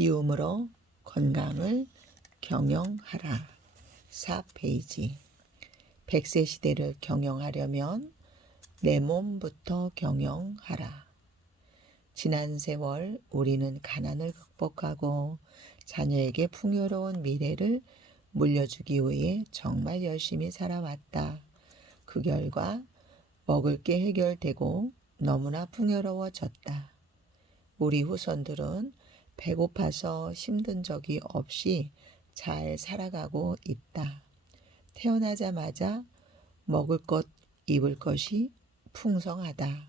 비움으로 건강을 경영하라. 4페이지. 100세 시대를 경영하려면 내 몸부터 경영하라. 지난 세월 우리는 가난을 극복하고 자녀에게 풍요로운 미래를 물려주기 위해 정말 열심히 살아왔다. 그 결과 먹을 게 해결되고 너무나 풍요로워졌다. 우리 후손들은 배고파서 힘든 적이 없이 잘 살아가고 있다. 태어나자마자 먹을 것, 입을 것이 풍성하다.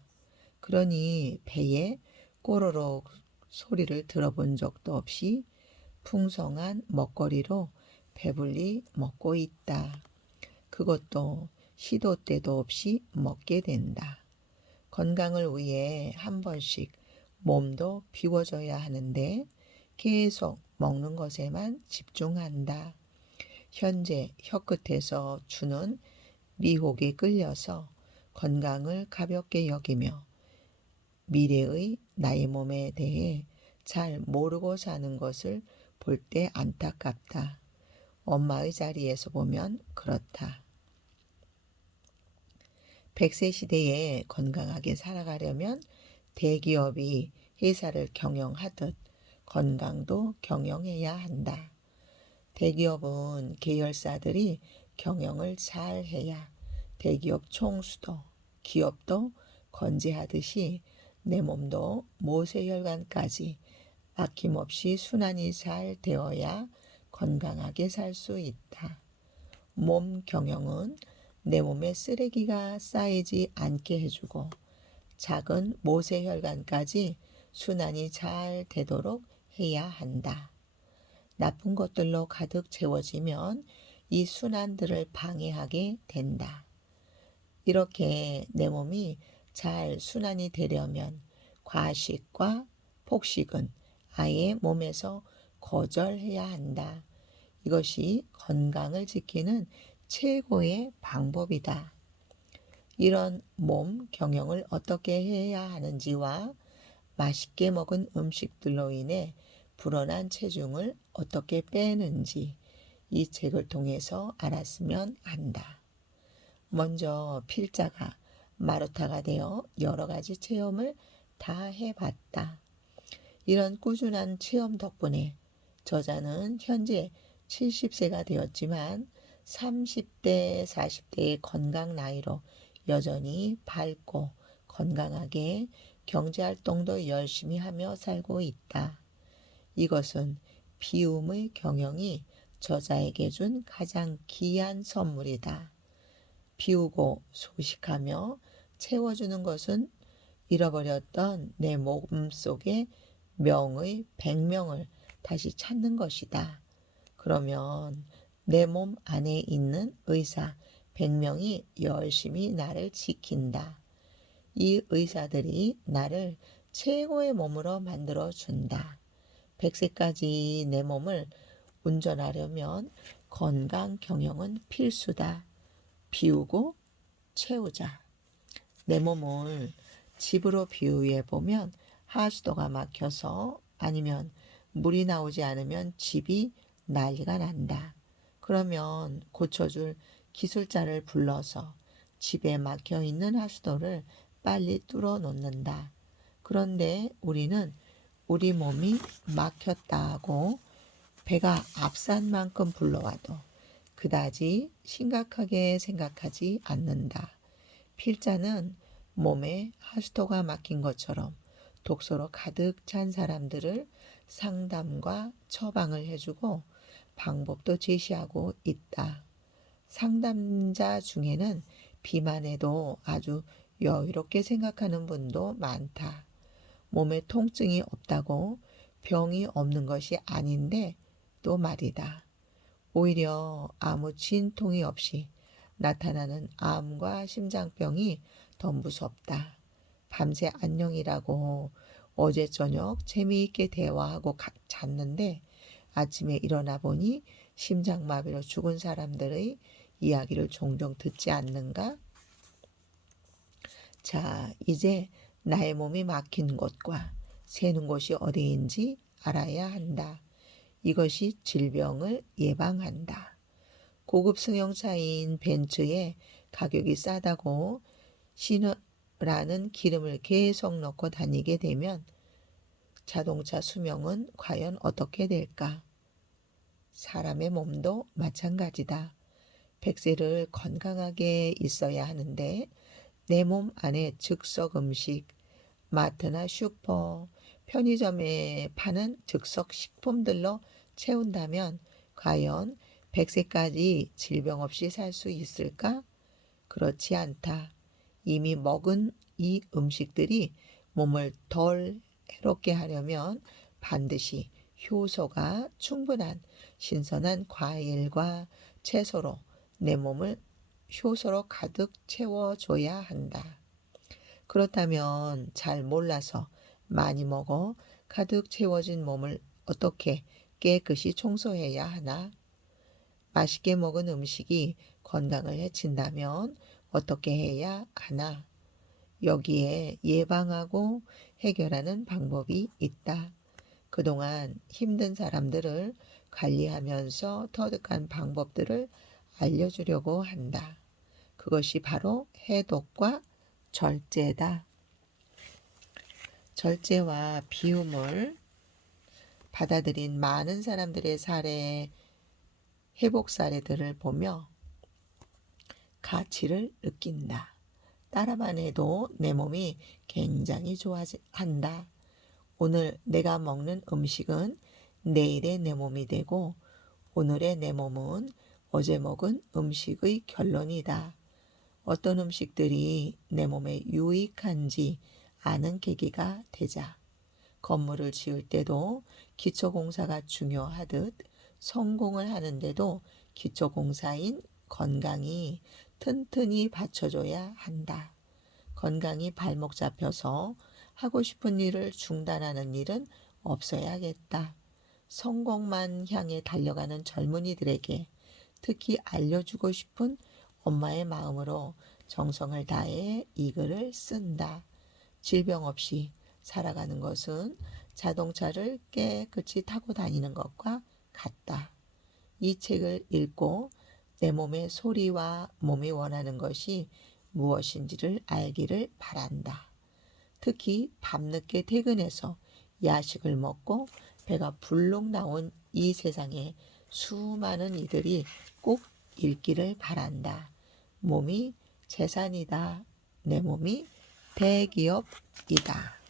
그러니 배에 꼬르륵 소리를 들어본 적도 없이 풍성한 먹거리로 배불리 먹고 있다. 그것도 시도 때도 없이 먹게 된다. 건강을 위해 한 번씩 몸도 비워줘야 하는데 계속 먹는 것에만 집중한다. 현재 혀끝에서 주는 미혹에 끌려서 건강을 가볍게 여기며 미래의 나의 몸에 대해 잘 모르고 사는 것을 볼 때 안타깝다. 엄마의 자리에서 보면 그렇다. 100세 시대에 건강하게 살아가려면 대기업이 회사를 경영하듯 건강도 경영해야 한다. 대기업은 계열사들이 경영을 잘 해야 대기업 총수도 기업도 건재하듯이 내 몸도 모세혈관까지 막힘없이 순환이 잘 되어야 건강하게 살 수 있다. 몸 경영은 내 몸에 쓰레기가 쌓이지 않게 해주고 작은 모세혈관까지 순환이 잘 되도록 해야 한다. 나쁜 것들로 가득 채워지면 이 순환들을 방해하게 된다. 이렇게 내 몸이 잘 순환이 되려면 과식과 폭식은 아예 몸에서 거절해야 한다. 이것이 건강을 지키는 최고의 방법이다. 이런 몸 경영을 어떻게 해야 하는지와 맛있게 먹은 음식들로 인해 불어난 체중을 어떻게 빼는지 이 책을 통해서 알았으면 한다. 먼저 필자가 마루타가 되어 여러 가지 체험을 다 해봤다. 이런 꾸준한 체험 덕분에 저자는 현재 70세가 되었지만 30대, 40대의 건강 나이로 여전히 밝고 건강하게 경제활동도 열심히 하며 살고 있다. 이것은 비움의 경영이 저자에게 준 가장 귀한 선물이다. 비우고 소식하며 채워주는 것은 잃어버렸던 내 몸속의 명의 100명을 다시 찾는 것이다. 그러면 내 몸 안에 있는 의사 100명이 열심히 나를 지킨다. 이 의사들이 나를 최고의 몸으로 만들어준다. 100세까지 내 몸을 운전하려면 건강 경영은 필수다. 비우고 채우자. 내 몸을 집으로 비유해 보면 하수도가 막혀서 아니면 물이 나오지 않으면 집이 난리가 난다. 그러면 고쳐줄 기술자를 불러서 집에 막혀 있는 하수도를 빨리 뚫어 놓는다. 그런데 우리는 우리 몸이 막혔다고 배가 앞산 만큼 불러와도 그다지 심각하게 생각하지 않는다. 필자는 몸에 하수도가 막힌 것처럼 독소로 가득 찬 사람들을 상담과 처방을 해주고 방법도 제시하고 있다. 상담자 중에는 비만해도 아주 여유롭게 생각하는 분도 많다. 몸에 통증이 없다고 병이 없는 것이 아닌데 또 말이다. 오히려 아무 진통이 없이 나타나는 암과 심장병이 더 무섭다. 밤새 안녕이라고 어제 저녁 재미있게 대화하고 잤는데 아침에 일어나 보니 심장마비로 죽은 사람들의 이야기를 종종 듣지 않는가? 자, 이제 나의 몸이 막힌 곳과 새는 곳이 어디인지 알아야 한다. 이것이 질병을 예방한다. 고급 승용차인 벤츠의 가격이 싸다고 신으라는 기름을 계속 넣고 다니게 되면 자동차 수명은 과연 어떻게 될까? 사람의 몸도 마찬가지다. 100세를 건강하게 있어야 하는데 내 몸 안에 즉석 음식, 마트나 슈퍼, 편의점에 파는 즉석 식품들로 채운다면 과연 100세까지 질병 없이 살 수 있을까? 그렇지 않다. 이미 먹은 이 음식들이 몸을 덜 해롭게 하려면 반드시 효소가 충분한 신선한 과일과 채소로 내 몸을 효소로 가득 채워줘야 한다. 그렇다면 잘 몰라서 많이 먹어 가득 채워진 몸을 어떻게 깨끗이 청소해야 하나? 맛있게 먹은 음식이 건강을 해친다면 어떻게 해야 하나? 여기에 예방하고 해결하는 방법이 있다. 그동안 힘든 사람들을 관리하면서 터득한 방법들을 알려주려고 한다. 그것이 바로 해독과 절제다. 절제와 비움을 받아들인 많은 사람들의 사례, 회복 사례들을 보며 가치를 느낀다. 따라만 해도 내 몸이 굉장히 좋아한다. 오늘 내가 먹는 음식은 내일의 내 몸이 되고 오늘의 내 몸은 어제 먹은 음식의 결론이다. 어떤 음식들이 내 몸에 유익한지 아는 계기가 되자. 건물을 지을 때도 기초공사가 중요하듯 성공을 하는데도 기초공사인 건강이 튼튼히 받쳐줘야 한다. 건강이 발목 잡혀서 하고 싶은 일을 중단하는 일은 없어야겠다. 성공만 향해 달려가는 젊은이들에게 특히 알려주고 싶은 엄마의 마음으로 정성을 다해 이 글을 쓴다. 질병 없이 살아가는 것은 자동차를 깨끗이 타고 다니는 것과 같다. 이 책을 읽고 내 몸의 소리와 몸이 원하는 것이 무엇인지를 알기를 바란다. 특히 밤늦게 퇴근해서 야식을 먹고 배가 불룩 나온 이 세상에 수많은 이들이 꼭 읽기를 바란다. 몸이 재산이다. 내 몸이 대기업이다.